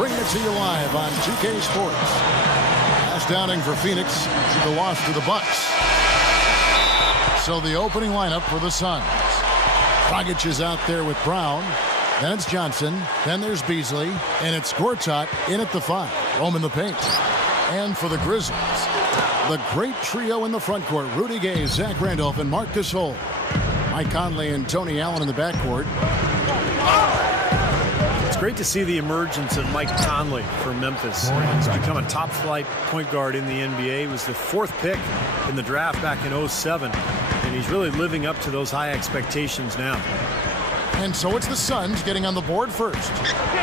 bringing it to you live on 2K Sports. Last downing for Phoenix, the loss to the Bucks. So the opening lineup for the Suns. Dragic is out there with Brown. Then it's Johnson. Then there's Beasley. And it's Gortat in at the 5. Roman the paint. And for the Grizzlies, the great trio in the front court. Rudy Gay, Zach Randolph, and Marc Gasol. Mike Conley and Tony Allen in the backcourt. It's great to see the emergence of Mike Conley for Memphis. He's become a top-flight point guard in the NBA. He was the 4th pick in the draft back in '07. And he's really living up to those high expectations now. And so it's the Suns getting on the board first.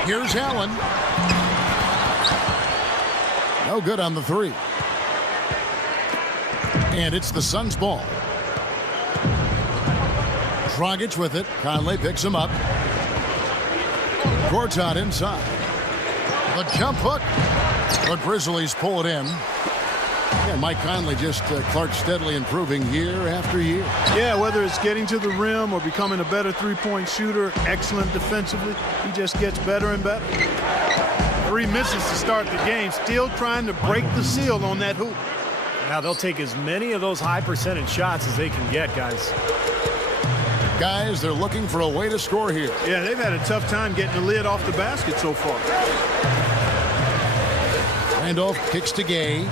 Here's Allen. No good on the 3. And it's the Suns' ball. Dragic with it. Conley picks him up. Gortat inside. The jump hook. The Grizzlies pull it in. Yeah, Mike Conley just Clark steadily improving year after year. Yeah, whether it's getting to the rim or becoming a better three-point shooter, excellent defensively, he just gets better and better. 3 misses to start the game, still trying to break the seal on that hoop. Now they'll take as many of those high percentage shots as they can get, guys. Guys, they're looking for a way to score here. Yeah, they've had a tough time getting the lid off the basket so far. Randolph kicks to Gay.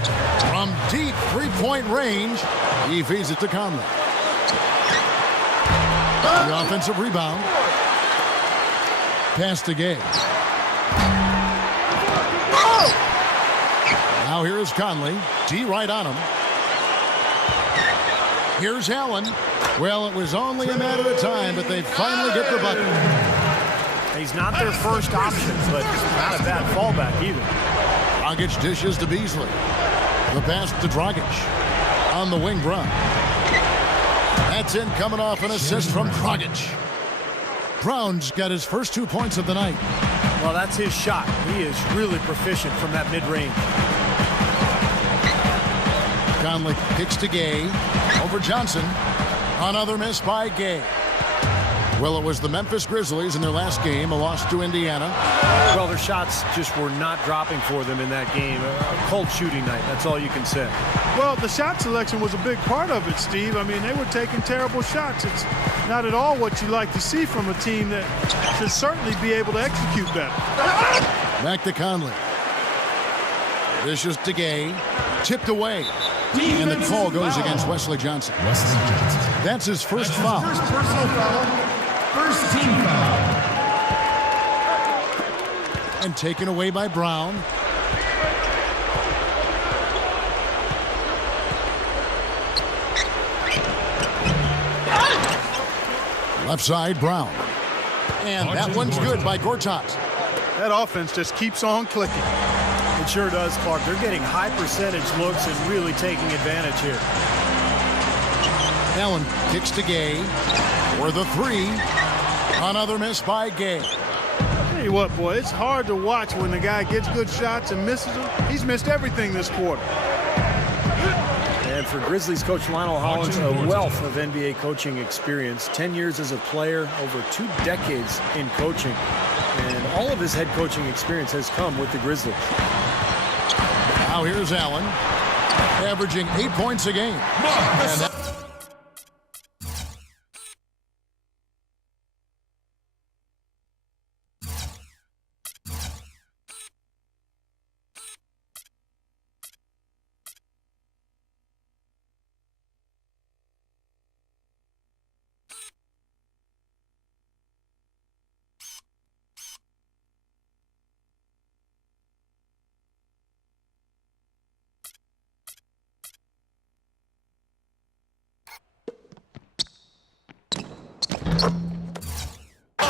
From deep three-point range, he feeds it to Conley. The offensive rebound. Pass to Gay. Now here is Conley. D right on him. Here's Allen. Well, it was only a matter of time, but they finally get the bucket. He's not their first option, but not a bad fallback either. Dragic dishes to Beasley. The pass to Dragic. On the wing, Brown. That's in, coming off an assist from Dragic. Brown's got his first 2 points of the night. Well, that's his shot. He is really proficient from that mid-range. Conley kicks to Gay. Over Johnson. Another miss by Gay. Well, it was the Memphis Grizzlies in their last game, a loss to Indiana. Well, their shots just were not dropping for them in that game. A cold shooting night, that's all you can say. Well, the shot selection was a big part of it, Steve. I mean, they were taking terrible shots. It's not at all what you like to see from a team that should certainly be able to execute better. Back to Conley. Dishes to Gay. Tipped away. And the call goes against Wesley Johnson. That's his first foul. First personal foul. First team foul. And taken away by Brown. Left side, Brown. And that one's good by Gortat. That offense just keeps on clicking. It sure does, Clark. They're getting high percentage looks and really taking advantage here. Allen kicks to Gay for the 3. Another miss by Gay. Tell you what, boy, it's hard to watch when the guy gets good shots and misses them. He's missed everything this quarter. And for Grizzlies coach Lionel Hollins, a wealth of NBA coaching experience. 10 years as a player, over 2 decades in coaching. And all of his head coaching experience has come with the Grizzlies. Now here's Allen, averaging 8 points a game. And that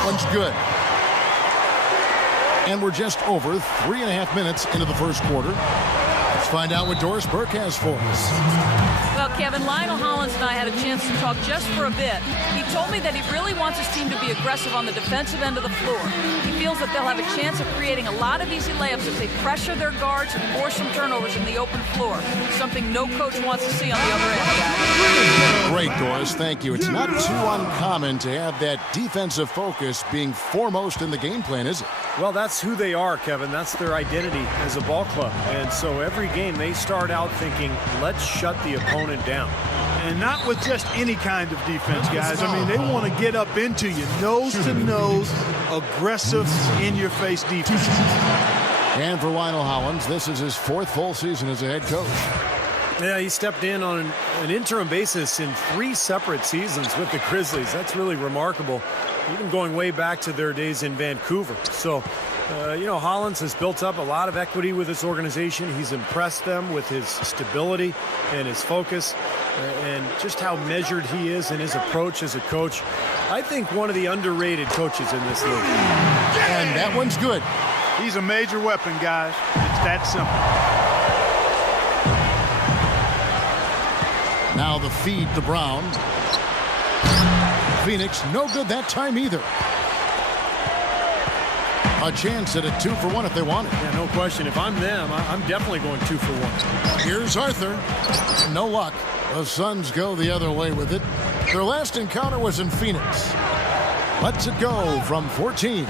one's good. And we're just over 3.5 minutes into the first quarter. Let's find out what Doris Burke has for us. Well, Kevin, Lionel Hollins and I had a chance to talk just for a bit. He told me that he really wants his team to be aggressive on the defensive end of the floor. He feels that they'll have a chance of creating a lot of easy layups if they pressure their guards and force some turnovers in the open floor, something no coach wants to see on the other end. Great, Doris. Thank you. It's not too uncommon to have that defensive focus being foremost in the game plan, is it? Well, that's who they are, Kevin. That's their identity as a ball club. And so every game they start out thinking, let's shut the opponent down. And not with just any kind of defense, guys. I mean, they want to get up into you, nose-to-nose, aggressive, in-your-face defense. And for Lionel Hollins, this is his 4th full season as a head coach. Yeah, he stepped in on an interim basis in 3 separate seasons with the Grizzlies. That's really remarkable, even going way back to their days in Vancouver. So, Hollins has built up a lot of equity with this organization. He's impressed them with his stability and his focus and just how measured he is in his approach as a coach. I think one of the underrated coaches in this league. And that one's good. He's a major weapon, guys. It's that simple. Now the feed to Brown. Phoenix, no good that time either. A chance at a 2-for-1 if they want it. Yeah, no question. If I'm them, I'm definitely going 2-for-1. Here's Arthur. No luck. The Suns go the other way with it. Their last encounter was in Phoenix. Lets it go from 14.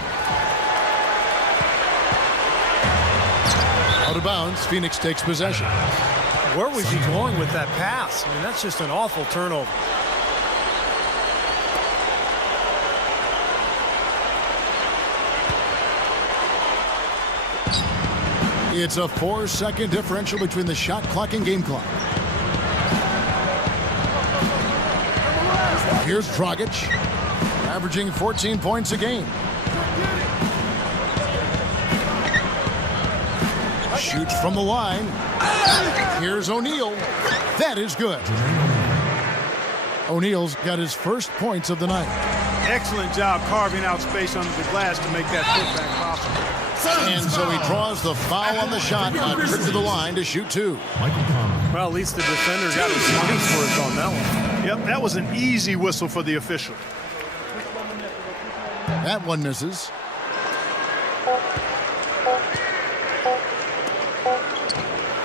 Out of bounds, Phoenix takes possession. Where was he going with that pass? I mean, that's just an awful turnover. It's a 4-second differential between the shot clock and game clock. Here's Dragic, averaging 14 points a game. Shoots from the line. Here's O'Neal. That is good. O'Neal's got his first points of the night. Excellent job carving out space under the glass to make that putback possible. And so he draws the foul on the shot, a trip to the line to shoot 2. Well, at least the defender got his money's worth on that one. Yep, that was an easy whistle for the official. That one misses.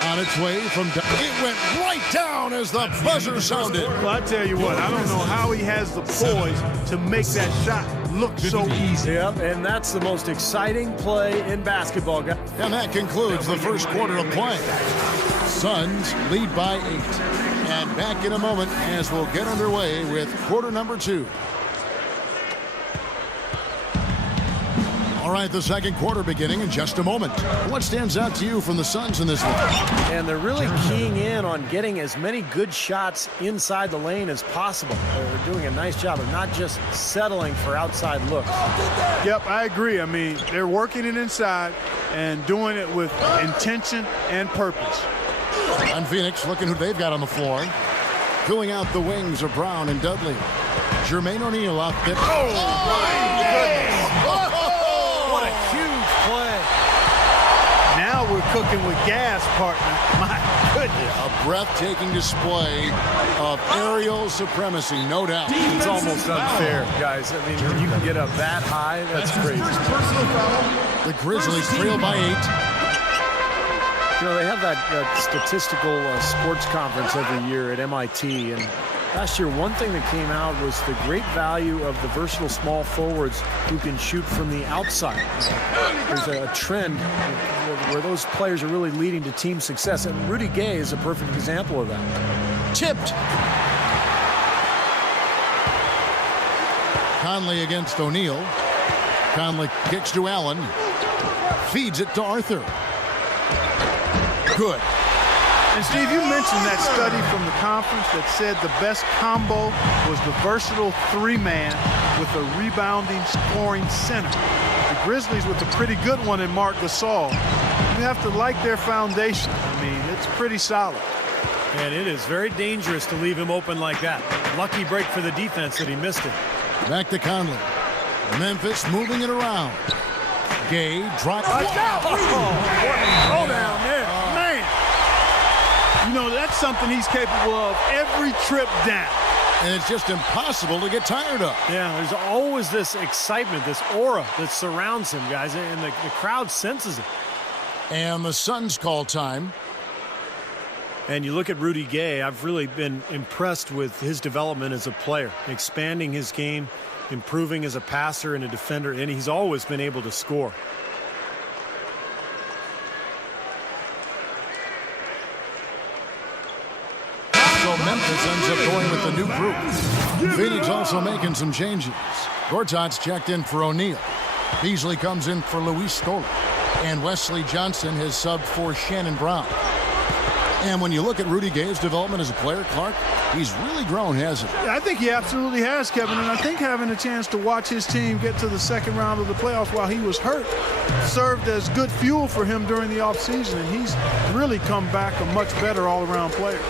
On its way from... It went right down as the buzzer sounded. Well, I tell you what, I don't know how he has the poise to make that shot look so easy. Yep, and that's the most exciting play in basketball. And that concludes the first quarter of play. Suns lead by 8. And back in a moment as we'll get underway with quarter number 2. All right, the second quarter beginning in just a moment. What stands out to you from the Suns in this one? And they're really keying in on getting as many good shots inside the lane as possible. They're doing a nice job of not just settling for outside looks. Yep, I agree. I mean, they're working it inside and doing it with intention and purpose. On Phoenix, looking who they've got on the floor. Filling out the wings are Brown and Dudley. Jermaine O'Neal out there. Oh, my goodness. What a huge play. Now we're cooking with gas, partner. My goodness. A breathtaking display of aerial supremacy, no doubt. It's almost unfair, guys. I mean, when you can get up that high, that's crazy. The Grizzlies trail by 8. You know, they have that statistical sports conference every year at MIT, and last year one thing that came out was the great value of the versatile small forwards who can shoot from the outside. There's a trend where those players are really leading to team success, and Rudy Gay is a perfect example of that. Tipped. Conley against O'Neal. Conley kicks to Allen. Feeds it to Arthur. Good. And Steve, you mentioned that study from the conference that said the best combo was the versatile 3-man with a rebounding, scoring center. The Grizzlies with a pretty good one in Marc Gasol. You have to like their foundation. I mean, it's pretty solid. And it is very dangerous to leave him open like that. Lucky break for the defense that he missed it. Back to Conley. Memphis moving it around. Gay drops. Oh, down there. Man. You know, that's something he's capable of every trip down. And it's just impossible to get tired of. Yeah, there's always this excitement, this aura that surrounds him, guys, and the crowd senses it. And the Suns call time. And you look at Rudy Gay, I've really been impressed with his development as a player, expanding his game, improving as a passer and a defender, and he's always been able to score. So Memphis ends up going with the new group. Phoenix also making some changes. Gortat's checked in for O'Neal. Beasley comes in for Luis Scola. And Wesley Johnson has subbed for Shannon Brown. And when you look at Rudy Gay's development as a player, Clark, he's really grown, hasn't he? Yeah, I think he absolutely has, Kevin. And I think having a chance to watch his team get to the second round of the playoffs while he was hurt served as good fuel for him during the offseason. And he's really come back a much better all-around player.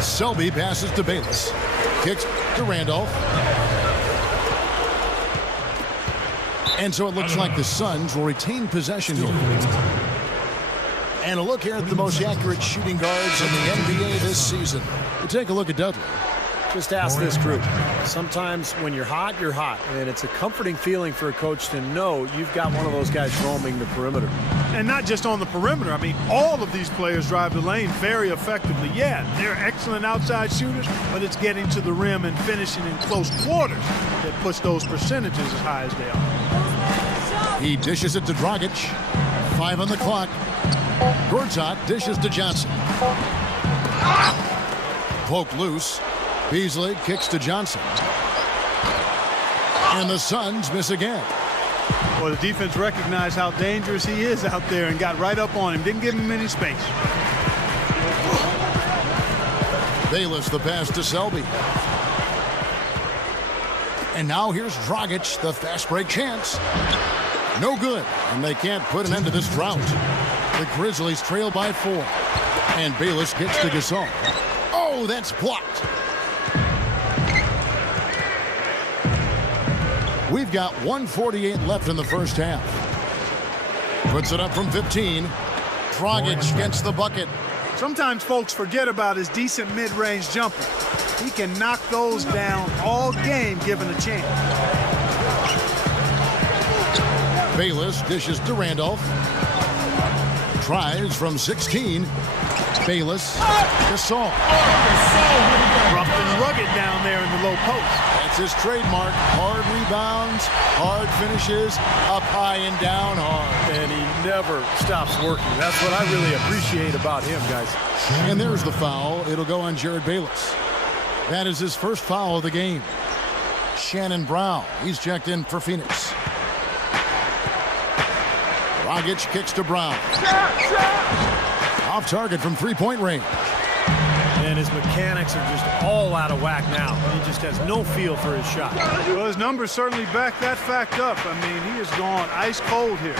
Selby passes to Bayless. Kicks to Randolph. And so it looks like the Suns will retain possession here. And a look here at the most accurate shooting guards in the NBA this season. We'll take a look at Dudley. Just ask this group. Sometimes when you're hot, and it's a comforting feeling for a coach to know you've got one of those guys roaming the perimeter. And not just on the perimeter. I mean, all of these players drive the lane very effectively. Yeah, they're excellent outside shooters, but it's getting to the rim and finishing in close quarters that puts those percentages as high as they are. He dishes it to Dragic. 5 on the clock. Gortat dishes to Johnson. Poke loose. Beasley kicks to Johnson. And the Suns miss again. Well, the defense recognized how dangerous he is out there and got right up on him. Didn't give him any space. Bayless the pass to Selby. And now here's Dragic, the fast break chance. No good, and they can't put an end to this drought. The Grizzlies trail by 4. And Bayless gets to Gasol. Oh, that's blocked. We've got 1:48 left in the first half. Puts it up from 15. Dragic gets the bucket. Sometimes folks forget about his decent mid-range jumper. He can knock those down all game given a chance. Bayless dishes to Randolph. Tries from 16. Bayless. Gasol. Rough and rugged down there in the low post. That's his trademark. Hard rebounds, hard finishes, up high and down hard. And he never stops working. That's what I really appreciate about him, guys. And there's the foul. It'll go on Jared Bayless. That is his first foul of the game. Shannon Brown. He's checked in for Phoenix. Dragic kicks to Brown. Off target from three-point range. And his mechanics are just all out of whack now. He just has no feel for his shot. Well, his numbers certainly back that fact up. I mean, he has gone ice cold here.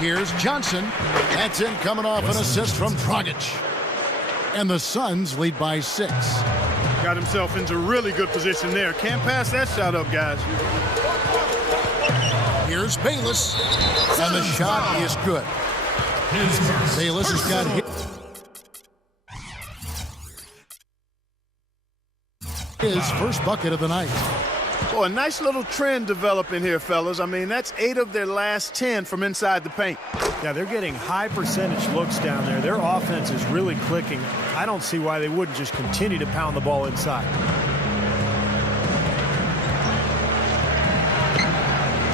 Here's Johnson. That's in, coming off an assist from Dragic. And the Suns lead by 6. Got himself into really good position there. Can't pass that shot up, guys. Here's Bayless. And the shot is good. Bayless has got hit. His first bucket of the night. Well, a nice little trend developing here, fellas. I mean, that's 8 of their last 10 from inside the paint. Yeah, they're getting high percentage looks down there. Their offense is really clicking. I don't see why they wouldn't just continue to pound the ball inside.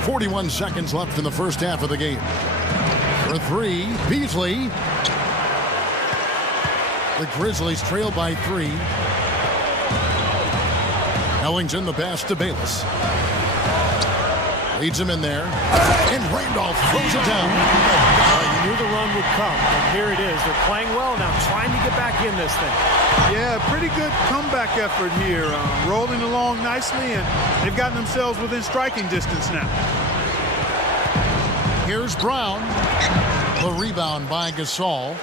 41 seconds left in the first half of the game. For 3, Beasley. The Grizzlies trail by 3. Ellington the pass to Bayless. Leads him in there. And Randolph throws it down. You knew the run would come, and here it is. They're playing well now, trying to get back in this thing. Yeah, pretty good comeback effort here. Rolling along nicely, and they've gotten themselves within striking distance now. Here's Brown. The rebound by Gasol.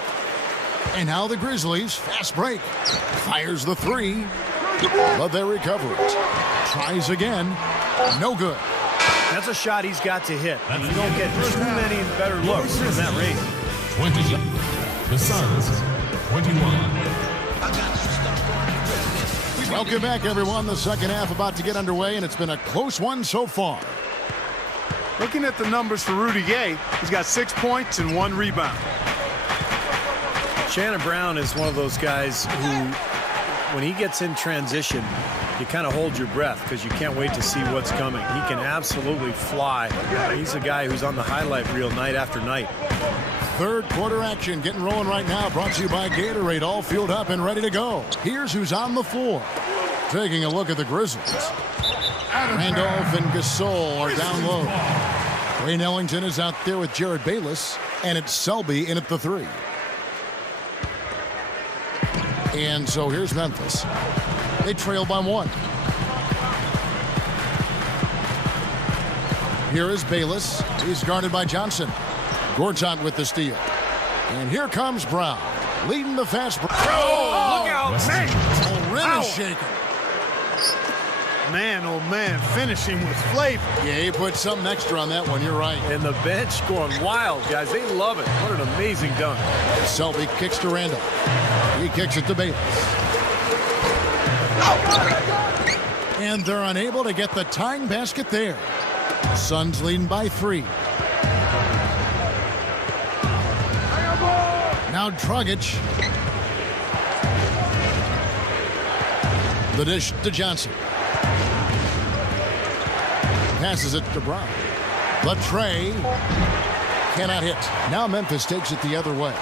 And now the Grizzlies, fast break. Fires the 3. But they recover it. Tries again. No good. That's a shot he's got to hit. And you don't get too many better looks from that range. 20. The Suns, 21. Welcome back, everyone. The second half about to get underway, and it's been a close one so far. Looking at the numbers for Rudy Gay, he's got 6 points and 1 rebound. Shannon Brown is one of those guys who, when he gets in transition, you kind of hold your breath because you can't wait to see what's coming. He can absolutely fly. He's a guy who's on the highlight reel night after night. Third quarter action getting rolling right now, brought to you by Gatorade, all fueled up and ready to go. Here's who's on the floor. Taking a look at the Grizzlies. Randolph and Gasol are down low. Wayne Ellington is out there with Jared Bayless, and it's Selby in at the 3. And so here's Memphis. They trail by 1. Here is Bayless. He's guarded by Johnson. Gortat with the steal. And here comes Brown, leading the fast break. Oh, look out, man. The rim is shaking. Man, oh man, finishing with flavor. Yeah, he put something extra on that one. You're right. And the bench going wild, guys. They love it. What an amazing dunk. Selby kicks to Randall. He kicks it to Bayless. And they're unable to get the tying basket there. Suns leading by 3. Now Dragic. The dish to Johnson. Passes it to Brown. Latrey cannot hit. Now Memphis takes it the other way.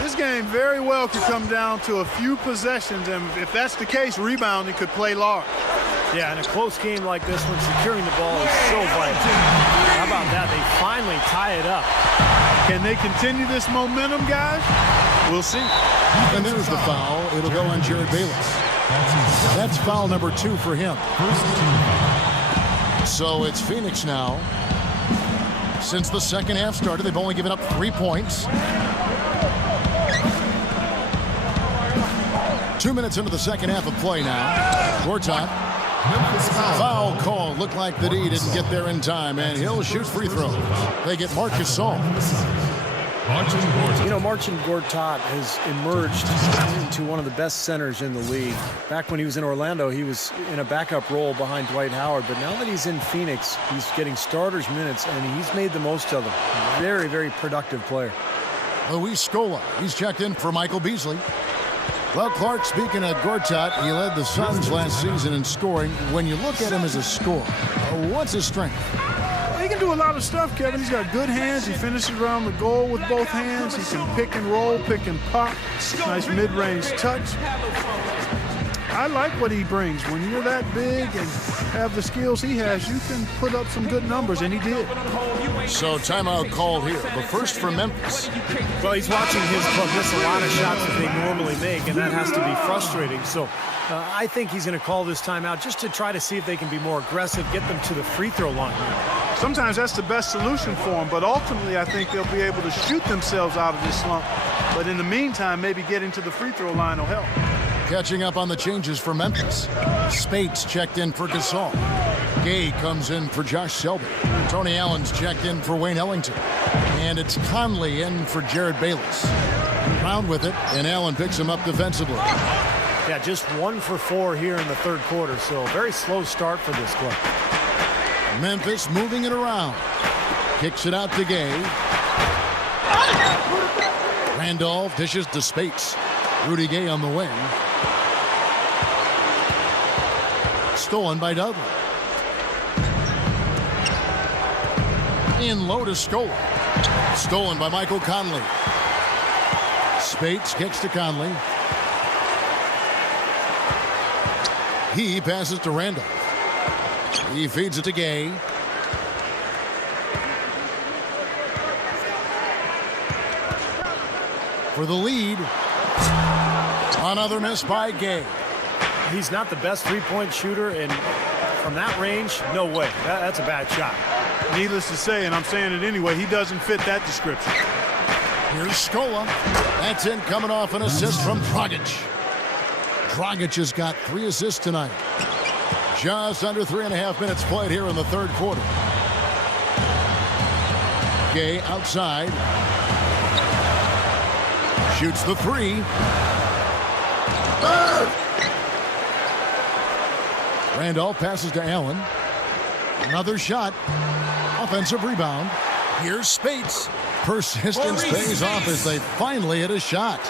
This game very well could come down to a few possessions, and if that's the case, rebounding could play large. Yeah, in a close game like this one, securing the ball is so vital. How about that? They finally tie it up. Can they continue this momentum, guys? We'll see. And there's the foul. It'll go on Jared Bayless. That's foul number 2 for him. So it's Phoenix now. Since the second half started, they've only given up 3 points. 2 minutes into the second half of play now. Gortat. Foul call. Looked like the D didn't get there in time, and he'll shoot free throws. They get Marc Gasol. You know, Marcin Gortat has emerged into one of the best centers in the league. Back when he was in Orlando, he was in a backup role behind Dwight Howard. But now that he's in Phoenix, he's getting starters minutes, and he's made the most of them. Very, very productive player. Luis Scola. He's checked in for Michael Beasley. Well, Clark, speaking of Gortat, he led the Suns last season in scoring. When you look at him as a scorer, what's his strength? He can do a lot of stuff, Kevin. He's got good hands. He finishes around the goal with both hands. He can pick and roll, pick and pop. Nice mid-range touch. I like what he brings. When you're that big and have the skills he has, you can put up some good numbers, and he did. So timeout called here. The first for Memphis. Well, he's watching his club miss a lot of shots that they normally make, and that has to be frustrating. So I think he's going to call this timeout just to try to see if they can be more aggressive, get them to the free throw line. Sometimes that's the best solution for them, but ultimately I think they'll be able to shoot themselves out of this slump. But in the meantime, maybe getting to the free throw line will help. Catching up on the changes for Memphis. Spates checked in for Gasol. Gay comes in for Josh Selby. Tony Allen's checked in for Wayne Ellington. And it's Conley in for Jared Bayless. Brown with it, and Allen picks him up defensively. Yeah, just 1 for 4 here in the third quarter, so very slow start for this club. Memphis moving it around. Kicks it out to Gay. Randolph dishes to Spates. Rudy Gay on the wing. Stolen by Dudley. In low to Scola. Stolen by Michael Conley. Spates kicks to Conley. He passes to Randolph. He feeds it to Gay. For the lead. Another miss by Gay. He's not the best three-point shooter, and from that range, no way. That's a bad shot. Needless to say, and I'm saying it anyway, he doesn't fit that description. Here's Scola. That's in, coming off an assist from Dragic. Dragic has got 3 assists tonight. Just under 3.5 minutes played here in the third quarter. Gay outside. Shoots the 3. Randolph passes to Allen. Another shot. Offensive rebound. Here's Spates. Persistence pays off as they finally hit a shot.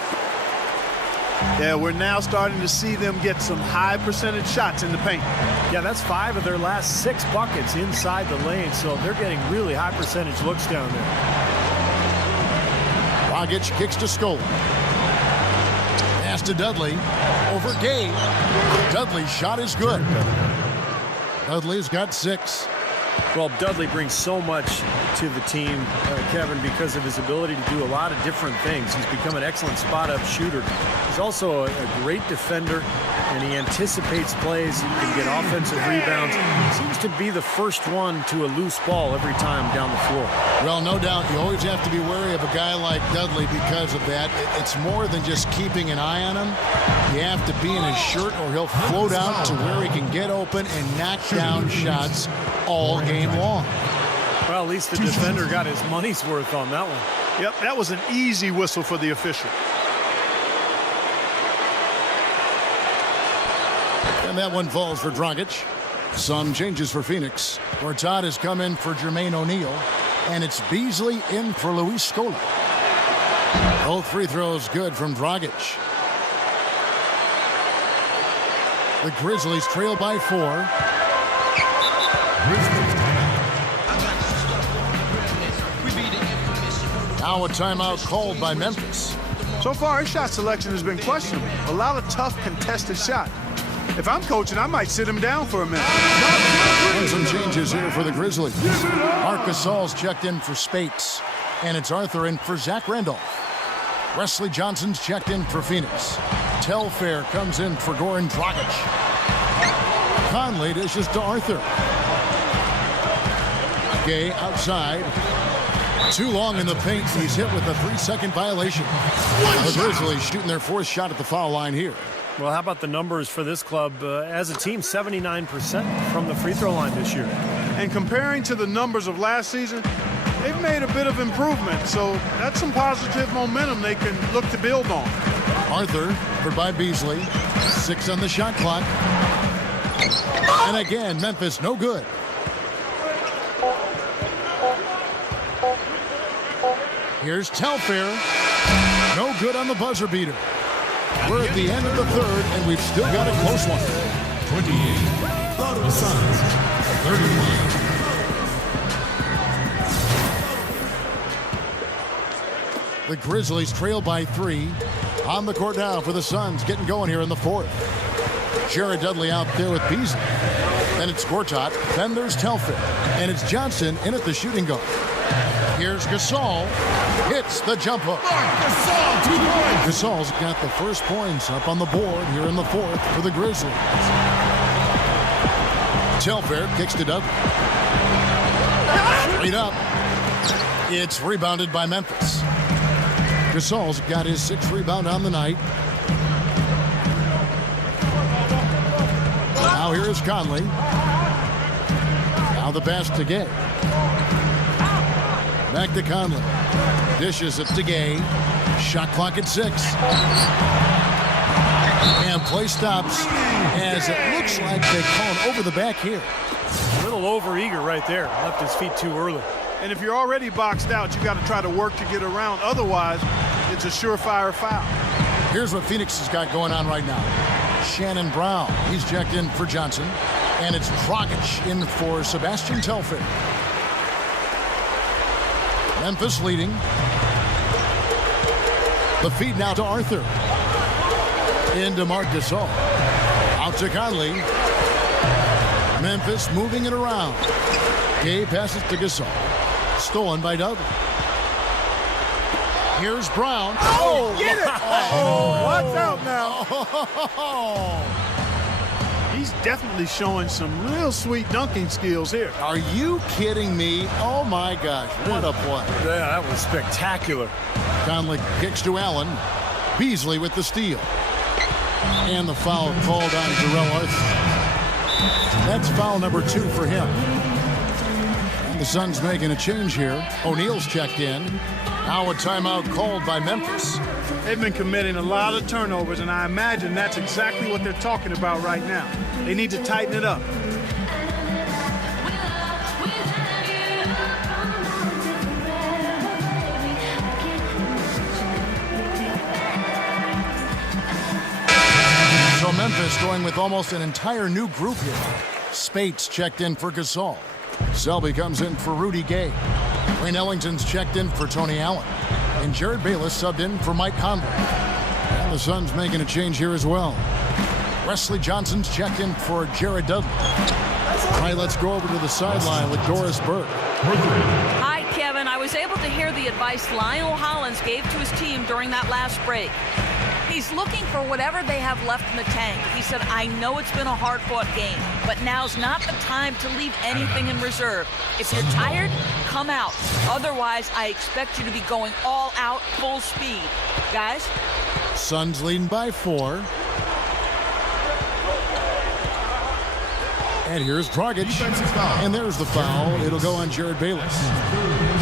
Yeah, we're now starting to see them get some high percentage shots in the paint. Yeah, that's 5 of their last 6 buckets inside the lane, so they're getting really high percentage looks down there. Dragic kicks to Scola. Pass to Dudley. Over Gay. Dudley's shot is good. Dudley's got 6. Well, Dudley brings so much to the team, Kevin, because of his ability to do a lot of different things. He's become an excellent spot-up shooter. He's also a great defender, and he anticipates plays. He can get offensive rebounds. He seems to be the first one to a loose ball every time down the floor. Well, no doubt, you always have to be wary of a guy like Dudley because of that. It's more than just keeping an eye on him. You have to be in his shirt or he'll float out to where he can get open and knock down shots all game long. Well, at least the defender got his money's worth on that one. Yep, that was an easy whistle for the official. And that one falls for Dragic. Some changes for Phoenix. Gortat has come in for Jermaine O'Neal, and it's Beasley in for Luis Scola. Both free throws good from Dragic. The Grizzlies trail by 4. Now a timeout called by Memphis. So far, his shot selection has been questionable. A lot of tough contested shots. If I'm coaching, I might sit him down for a minute. And some changes here for the Grizzlies. Marc Gasol's checked in for Spates, and it's Arthur in for Zach Randolph. Wesley Johnson's checked in for Phoenix. Telfair comes in for Goran Dragic. Conley dishes to Arthur. Gay outside. Too long in the paint. He's hit with a 3-second violation. The Grizzlies shooting their 4th shot at the foul line here. Well, how about the numbers for this club? As a team, 79% from the free throw line this year. And comparing to the numbers of last season, they've made a bit of improvement. So that's some positive momentum they can look to build on. Arthur, covered by Beasley. 6 on the shot clock. And again, Memphis no good. Here's Telfair. No good on the buzzer beater. We're at the end of the 3rd, and we've still got a close one. 28. The Suns. 31. The Grizzlies trail by 3. On the court now for the Suns, getting going here in the 4th. Jared Dudley out there with Beasley. Then it's Gortat. Then there's Telfair. And it's Johnson in at the shooting guard. Here's Gasol. Hits the jump hook. Gasol, 2 points. Gasol's got the first points up on the board here in the 4th for the Grizzlies. Telfair kicks to Dudley. Straight up. It's rebounded by Memphis. Gasol's got his 6th rebound on the night. Now here is Conley. Now the pass to Gay. Back to Conley. Dishes it to Gay. Shot clock at 6. And play stops as it looks like they call it over the back here. A little over-eager right there. Left his feet too early. And if you're already boxed out, you got to try to work to get around. Otherwise, it's a surefire foul. Here's what Phoenix has got going on right now. Shannon Brown. He's checked in for Johnson. And it's Dragic in for Sebastian Telfair. Memphis leading. The feed now to Arthur. Into Marc Gasol. Out to Conley. Memphis moving it around. Gay passes to Gasol. Stolen by Dudley. Here's Brown. Oh, get it! Oh, watch out now. Oh. He's definitely showing some real sweet dunking skills here. Are you kidding me? Oh, my gosh. What a play. Yeah, that was spectacular. Conley kicks to Allen. Beasley with the steal. And the foul called on Jarrell Arthur. That's foul number 2 for him. And the Suns making a change here. O'Neal's checked in. Now a timeout called by Memphis. They've been committing a lot of turnovers, and I imagine that's exactly what they're talking about right now. They need to tighten it up. So Memphis going with almost an entire new group here. Spates checked in for Gasol. Selby comes in for Rudy Gay. Wayne Ellington's checked in for Tony Allen. And Jared Bayless subbed in for Mike Conley. And the Suns making a change here as well. Wesley Johnson's checked in for Jared Dudley. All right, let's go over to the sideline with Doris Burke. Hi, Kevin. I was able to hear the advice Lionel Hollins gave to his team during that last break. He's looking for whatever they have left in the tank. He said, I know it's been a hard-fought game, but now's not the time to leave anything in reserve. If you're tired, come out. Otherwise, I expect you to be going all out, full speed. Guys? Suns leading by 4. And here's Dragic. And there's the foul. It'll go on Jared Bayless.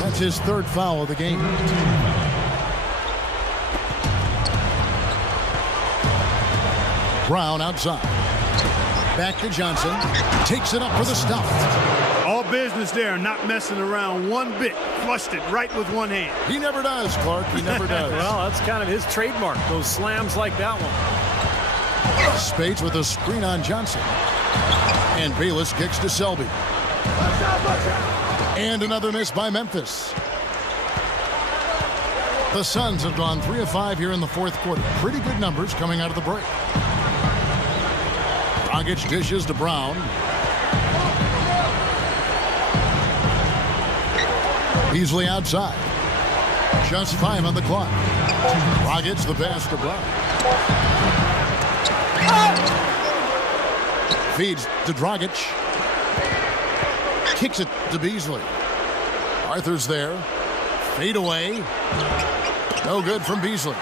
That's his 3rd foul of the game. Brown outside. Back to Johnson. Takes it up for the stop. All business there, not messing around one bit. Flushed it right with one hand. He never does, Clark. He never does. Well, that's kind of his trademark, those slams like that one. Spates with a screen on Johnson. And Bayless kicks to Selby. And another miss by Memphis. The Suns have gone 3 of 5 here in the 4th quarter. Pretty good numbers coming out of the break. Dragic dishes to Brown. Beasley outside. Just 5 on the clock. Dragic the pass to Brown. Feeds to Dragic. Kicks it to Beasley. Arthur's there. Fade away. No good from Beasley.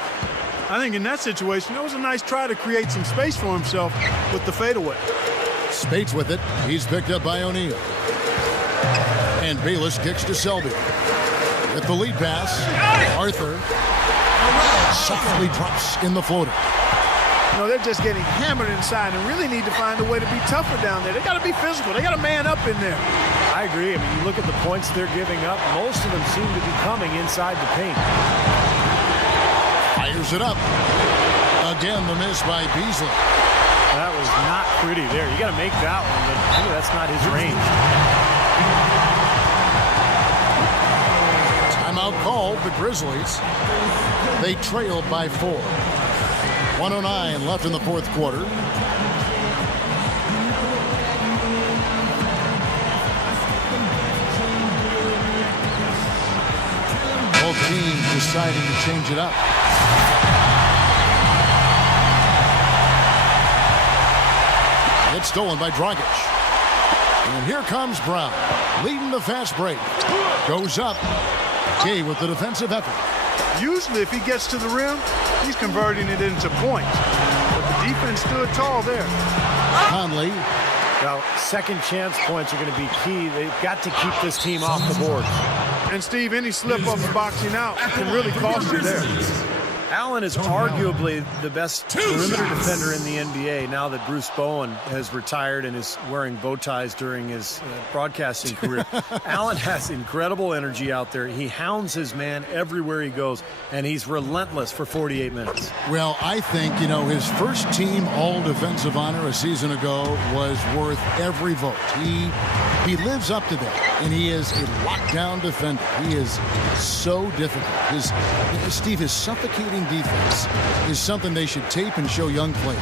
I think in that situation, it was a nice try to create some space for himself with the fadeaway. Spates with it. He's picked up by O'Neal. And Bayless kicks to Selby. With the lead pass, Arthur softly drops in the floater. You know, they're just getting hammered inside and really need to find a way to be tougher down there. They got to be physical. They got to man up in there. I agree. I mean, you look at the points they're giving up. Most of them seem to be coming inside the paint. Fires it up. Again, the miss by Beasley. That was not pretty there. You got to make that one, but that's not his range. Timeout called the Grizzlies. They trailed by 4. 1:09 left in the 4th quarter. Both teams deciding to change it up. It's stolen by Dragic. And here comes Brown, leading the fast break. Goes up. Gay with the defensive effort. Usually, if he gets to the rim, he's converting it into points. But the defense stood tall there. Conley. Now, second chance points are going to be key. They've got to keep this team off the board. And, Steve, any slip-ups boxing out can really cost you there. Allen is arguably the best perimeter defender in the NBA now that Bruce Bowen has retired and is wearing bow ties during his broadcasting career. Allen has incredible energy out there. He hounds his man everywhere he goes, and he's relentless for 48 minutes. Well, I think, you know, his first team all-defensive honor a season ago was worth every vote. He lives up to that, and he is a lockdown defender. He is so difficult. His suffocating defense is something they should tape and show young players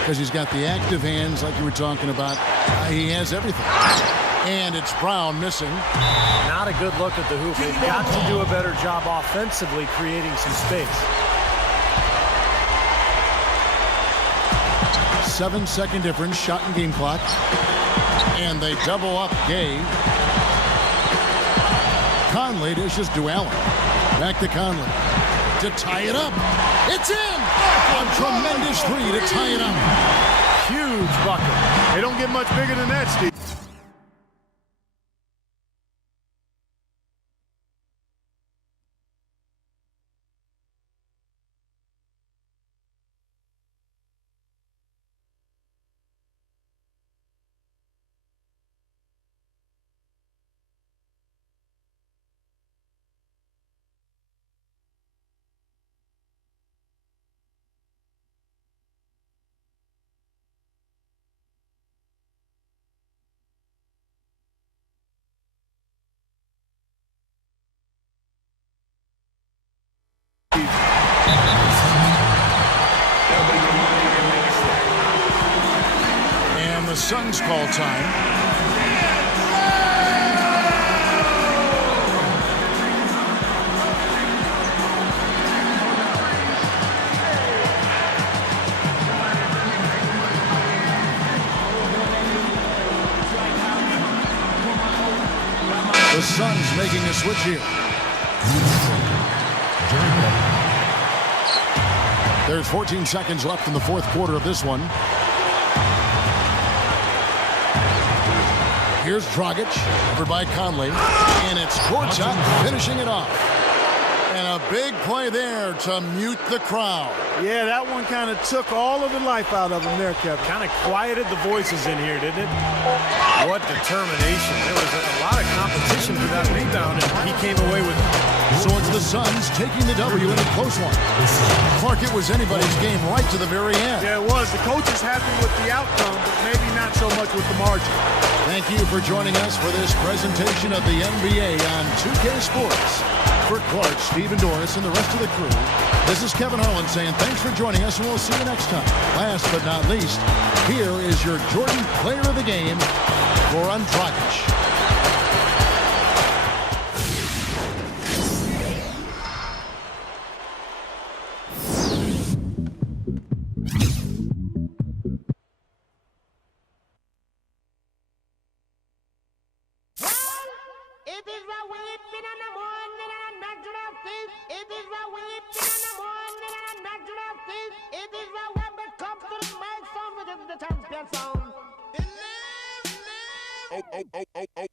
because he's got the active hands like you were talking about. He has everything. And it's Brown missing. Not a good look at the hoop. They've got to do a better job offensively creating some space. 7-second difference, shot and game clock. And they double up Gay. Conley dishes to Allen. Back to Conley. To tie it up. It's in! A tremendous 3 to tie it up. Huge bucket. They don't get much bigger than that, Steve. Suns call time. The Suns making a switch here. There's 14 seconds left in the fourth quarter of this one. Here's Dragic, over by Conley, and it's Courtside finishing it off. And a big play there to mute the crowd. Yeah, that one kind of took all of the life out of him there, Kevin. Kind of quieted the voices in here, didn't it? What determination. There was a lot of competition for that rebound, and he came away with it. So it's the Suns taking the W in a close one. Clark, it was anybody's game right to the very end. Yeah, it was. The coach is happy with the outcome, but maybe not so much with the margin. Thank you for joining us for this presentation of the NBA on 2K Sports. For Clark, Steve, and Doris, and the rest of the crew, this is Kevin Harlan saying thanks for joining us, and we'll see you next time. Last but not least, here is your Jordan Player of the Game, Goran Dragic.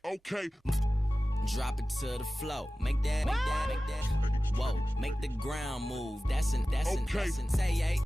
Okay. Drop it to the flow. Make that. Whoa, make the ground move. That's an say,